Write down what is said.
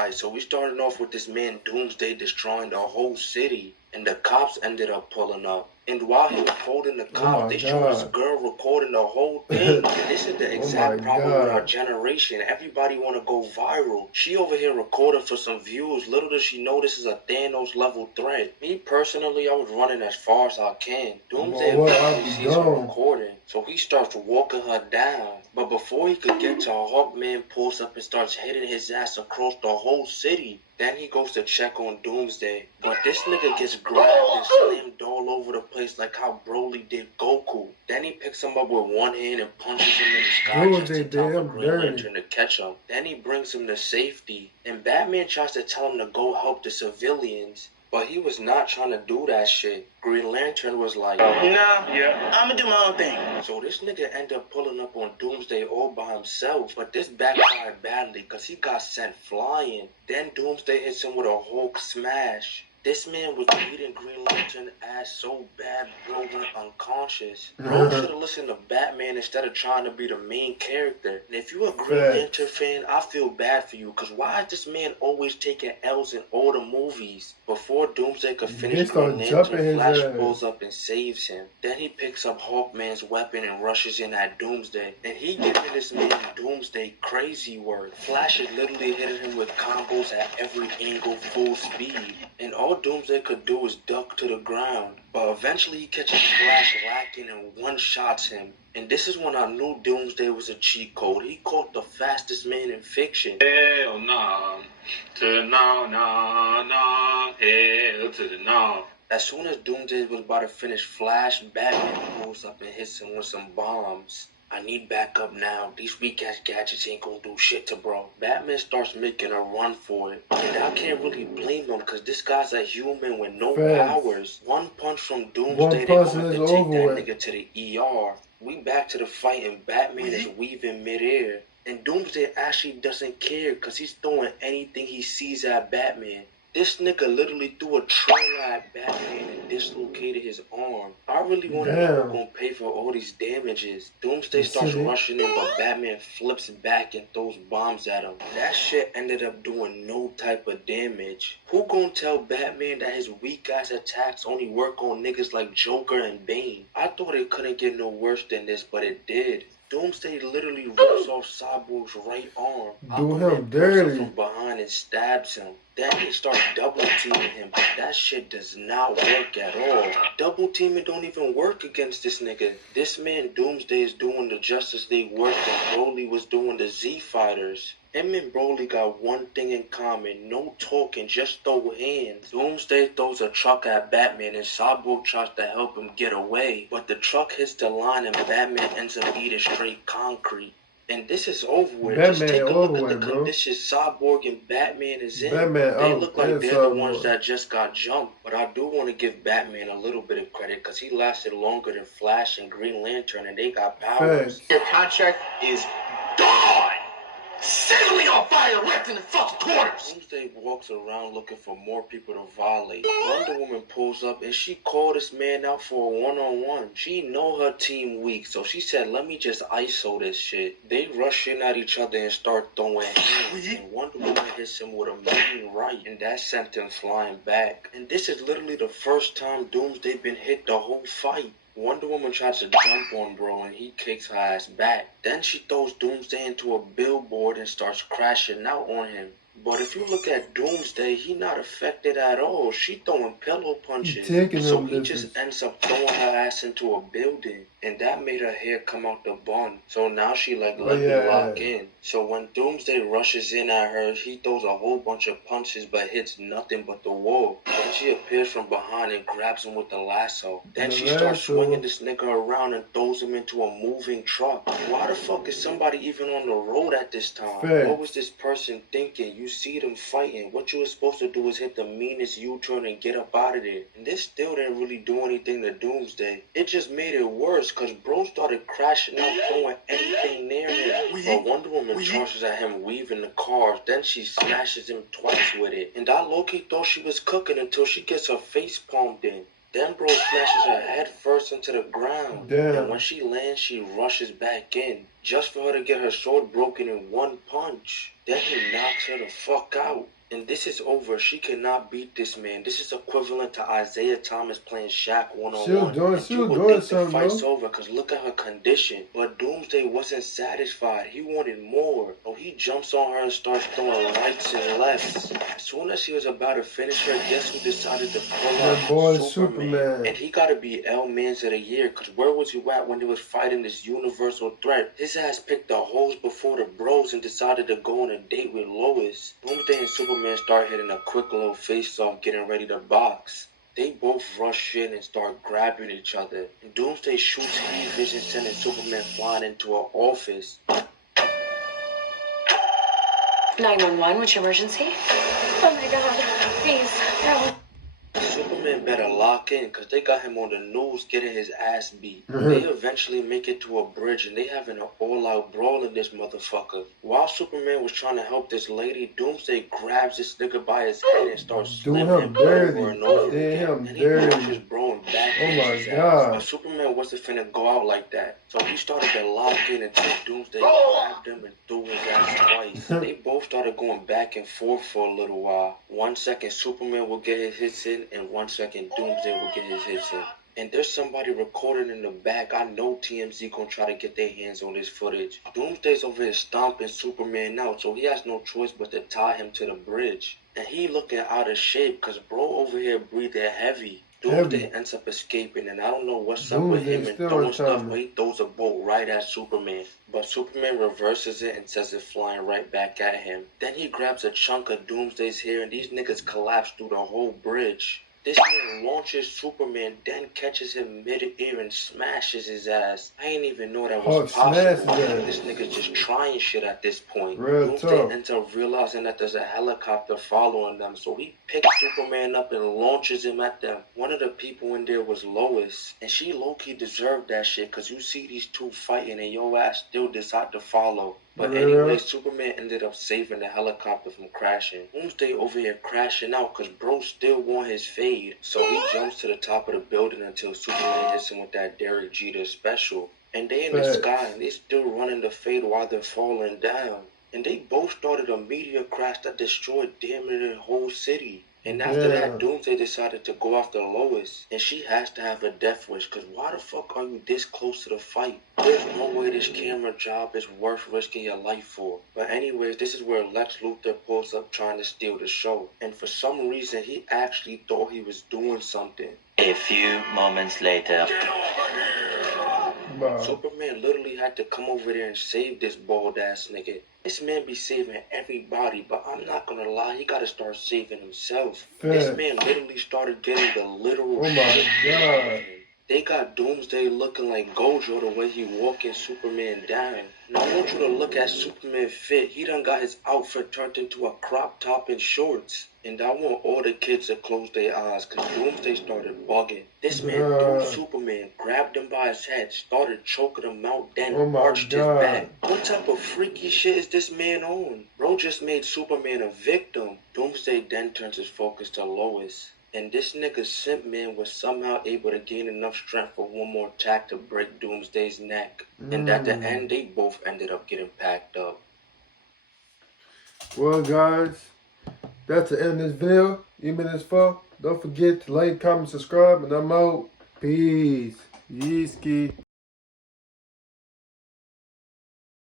Alright, so we started off with this man Doomsday destroying the whole city, and the cops ended up pulling up. And while he was folding the cops, they showed this girl recording the whole thing. And this is the exact problem with our generation. Everybody want to go viral. She over here recording for some views. Little does she know this is a Thanos level threat. Me personally, I was running as far as I can. Doomsday eventually sees her recording, so he starts walking her down. But before he could get to her, Hawkman pulls up and starts hitting his ass across the whole city. Then he goes to check on Doomsday, but this nigga gets grabbed and slammed all over the place like how Broly did Goku. Then he picks him up with one hand and punches him in the sky just in time for Green Lantern to catch him. Then he brings him to safety, and Batman tries to tell him to go help the civilians. But he was not trying to do that shit. Green Lantern was like, I'ma do my own thing. So this nigga ended up pulling up on Doomsday all by himself. But this backfired badly because he got sent flying. Then Doomsday hits him with a Hulk smash. This man was beating Green Lantern ass so bad, bro went unconscious. Bro should have listened to Batman instead of trying to be the main character. And if you're a Green Lantern fan, I feel bad for you. Because why is this man always taking L's in all the movies? Before Doomsday could finish Green Lantern, Flash pulls up and saves him. Then he picks up Hawkman's weapon and rushes in at Doomsday. And he giving this man Doomsday crazy work. Flash is literally hitting him with combos at every angle full speed. And all Doomsday could do is duck to the ground. But eventually he catches Flash lacking and one-shots him. And this is when I knew Doomsday was a cheat code. He caught the fastest man in fiction. Hell nah. To the no, no, no. Hell to the no. As soon as Doomsday was about to finish Flash, Batman pulls up and hits him with some bombs. I need backup now. These weak-ass gadgets ain't gonna do shit to bro. Batman starts making a run for it. And I can't really blame him because this guy's a human with no powers. One punch from Doomsday, they gonna have to take that nigga to the ER. We back to the fight and Batman is weaving midair. And Doomsday actually doesn't care because he's throwing anything he sees at Batman. This nigga literally threw a trailer at Batman and dislocated his arm. I really want to know who's gonna pay for all these damages. Doomsday starts rushing in, but Batman flips back and throws bombs at him. That shit ended up doing no type of damage. Who gonna tell Batman that his weak-ass attacks only work on niggas like Joker and Bane? I thought it couldn't get no worse than this, but it did. Doomsday literally rips off Cyborg's right arm. Do him dirty from behind and stabs him. Then he starts double teaming him. That shit does not work at all. Double teaming don't even work against this nigga. This man Doomsday is doing the Justice League work that Broly was doing the Z Fighters. Him and Broly got one thing in common, no talking, just throw hands. Doomsday throws a truck at Batman and Cyborg tries to help him get away. But the truck hits the line and Batman ends up eating straight concrete. And this is over with. Just take a look at the conditions Cyborg and Batman is in. They look like they're the ones that just got jumped. But I do want to give Batman a little bit of credit because he lasted longer than Flash and Green Lantern and they got powers. Your contract is gone! Set me on fire right in the fucking corners! Doomsday walks around looking for more people to violate. Wonder Woman pulls up and she called this man out for a one-on-one. She know her team weak, so she said, let me just ISO this shit. They rush in at each other and start throwing hands. And Wonder Woman hits him with a mean right, and that sent him flying back. And this is literally the first time Doomsday been hit the whole fight. Wonder Woman tries to jump on bro and he kicks her ass back. Then she throws Doomsday into a billboard and starts crashing out on him. But if you look at Doomsday, he not affected at all. She throwing pillow punches. So he just ends up throwing her ass into a building. And that made her hair come out the bun. So now she like let me lock in. So when Doomsday rushes in at her, he throws a whole bunch of punches but hits nothing but the wall. Then she appears from behind and grabs him with the lasso. Then she starts swinging this nigga around and throws him into a moving truck. Why the fuck is somebody even on the road at this time? What was this person thinking? You see them fighting. What you were supposed to do is hit the meanest U-turn and get up out of there. And this still didn't really do anything to Doomsday. It just made it worse because bro started crashing out, throwing anything near him. But Wonder Woman charges at him weaving the cars. Then she smashes him twice with it. And I low-key thought she was cooking until she gets her face palmed in. Then bro smashes her head first into the ground. Damn. And when she lands, she rushes back in, just for her to get her sword broken in one punch. Then he knocks her the fuck out. And this is over. She cannot beat this man. This is equivalent to Isaiah Thomas playing Shaq one-on-one. She was doing something, the fight's over because look at her condition. But Doomsday wasn't satisfied. He wanted more. So he jumps on her and starts throwing rights and lefts. As soon as he was about to finish her, guess who decided to pull up? That boy Superman. And he gotta be L-Mans of the Year, because where was you at when they was fighting this universal threat? His ass picked the hoes before the bros and decided to go on a date with Lois. Doomsday and Superman start hitting a quick little face-off, getting ready to box. They both rush in and start grabbing each other. And Doomsday shoots heat vision, sending Superman flying into an office. 911, what's your emergency? Oh my god, please, no. Superman better lock in, because they got him on the news getting his ass beat. They eventually make it to a bridge and they having an all-out brawl in this motherfucker. While Superman was trying to help this lady, Doomsday grabs this nigga by his head and starts slamming him over and over again. And he pushes bro and back his ass. But Superman wasn't finna go out like that. So he started to lock in until Doomsday grabbed him and threw his ass twice. They both started going back and forth for a little while. 1 second Superman will get his hits in, and 1 second Doomsday will get his hits in. And there's somebody recording in the back. I know TMZ gonna try to get their hands on this footage. Doomsday's over here stomping Superman out, so he has no choice but to tie him to the bridge. And he looking out of shape, cause bro over here breathing heavy. Doomsday ends up escaping, and I don't know what's up with him and throwing stuff, but he throws a bolt right at Superman. But Superman reverses it and sends it flying right back at him. Then he grabs a chunk of Doomsday's hair, and these niggas collapse through the whole bridge. This man launches Superman, then catches him mid-air and smashes his ass. I ain't even know that was possible. This nigga's just trying shit at this point. Doomsday ends up realizing that there's a helicopter following them, so he picks Superman up and launches him at them. One of the people in there was Lois, and she low-key deserved that shit, cause you see these two fighting and your ass still decide to follow. But anyway, Superman ended up saving the helicopter from crashing. Doomsday over here crashing out because bro still want his fade. So he jumps to the top of the building until Superman hits him with that Derek Jeter special. And they in the sky and they still running the fade while they're falling down. And they both started a meteor crash that destroyed damn near the whole city. And after that, Doomsday decided to go after Lois. And she has to have a death wish, because why the fuck are you this close to the fight? There's no way this camera job is worth risking your life for. But anyways, this is where Lex Luthor pulls up trying to steal the show. And for some reason, he actually thought he was doing something. A few moments later. Superman literally had to come over there and save this bald ass nigga. This man be saving everybody, but I'm not gonna lie, he gotta start saving himself. This man literally started getting the literal shit. They got Doomsday looking like Gojo the way he walking Superman down. Now I want you to look at Superman fit. He done got his outfit turned into a crop top and shorts. And I want all the kids to close their eyes, cause Doomsday started bugging. This man threw Superman, grabbed him by his head, started choking him out, then arched his back. What type of freaky shit is this man on? Bro just made Superman a victim. Doomsday then turns his focus to Lois. And this nigga Simp Man was somehow able to gain enough strength for one more attack to break Doomsday's neck. And at the end, they both ended up getting packed up. Well, guys, that's the end of this video. You been this far? Don't forget to like, comment, subscribe, and I'm out. Peace. Yeeski.